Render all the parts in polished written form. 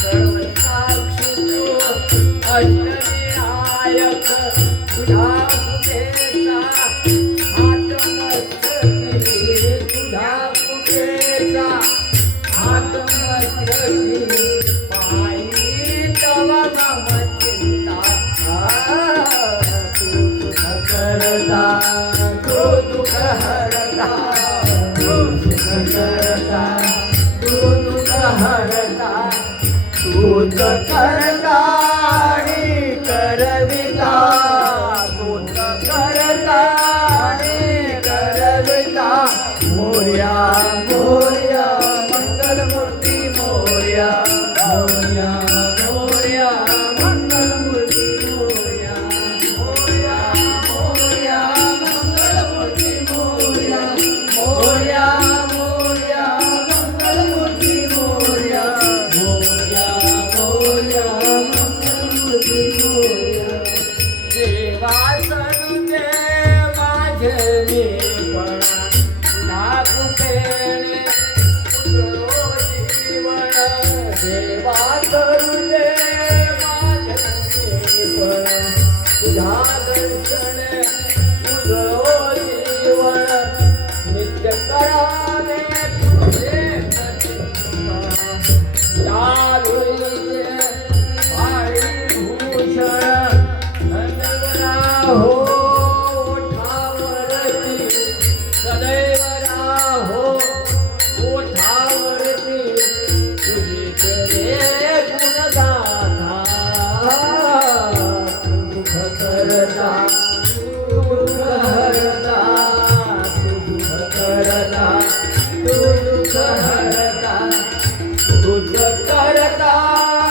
सर्वसाक्षी तू अष्टविनायक तुझ्या कृपेचा आत्मस्तकी तुझ्या कृपेचा आत्मस्तकी पायी तव मम चिंता तू सुख करता तू दुःख हरता तू सुख करता तू दुःख हरता तूच करता आणि करविता तूच करता आणि करविता मोरया मोरया मंगलमूर्ती मोरया मोरया मोरया मंगलमूर्ती मोरया मोरया मोरया मंगलमूर्ती मोरया मोरया मोरया मंगलमूर्ती मोरया मोरया मोरया मंगलमूर्ती मोरया देवा सरुदे माझे निपणा नाकुपेणे उजळो जीवन देवा सरुदे माझे निपणा तुझा दर्शन उजळो जीवन नित्य करावे तुझे प्रतिमा लाडूचे भारी भूषण नंदवरा हो ओठावरती सदैव राहो ओठावरती तुझी करे गुणगाथा सुख करता तू दुःख हरता तू सुख करता तू दुःख हरता तुझ करता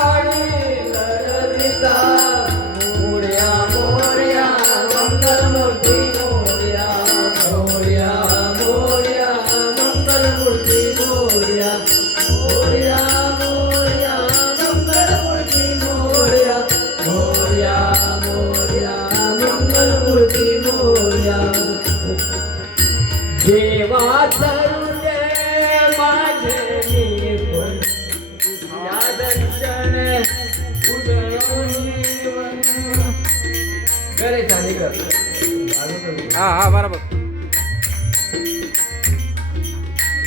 आणि करविता मोरया मोरया मंगलमूर्ती मोरया मोरया मोरया मंगलमूर्ती मोरया मोरया मोरया मंगलमूर्ती मोरया मोरया मोरया मंगलमूर्ती मोरया देवा सरुदे माझे निपुण तुझ्या दर्शन उजळो जीवन करे चाली कर हा हा बरोबर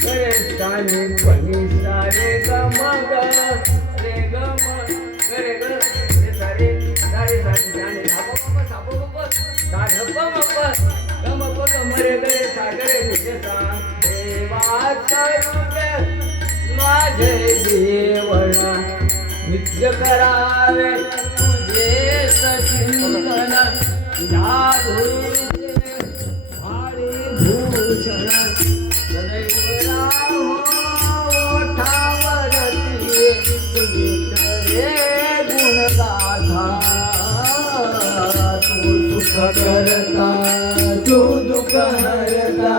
करे स्थानी पनी सारे गमग रे गम करे ग रे सारे सारे सारे जाने धापो पप सापो पप साधप मप गम पप मरे गरे सागरे मुझे सा देवा सरुदे माझे देवळा नित्य करावे तुझे सचिंतन तुझ्या धुळीचे भारी भूषण सदैव राहो ओठावरती तुझी करे गुणगाथा तू सुख करता तू दुःख हरता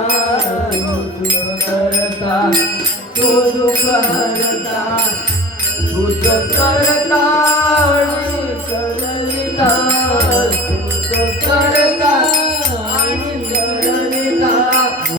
तू सुख करता तू दुःख हरता तुझ करता आणि करविता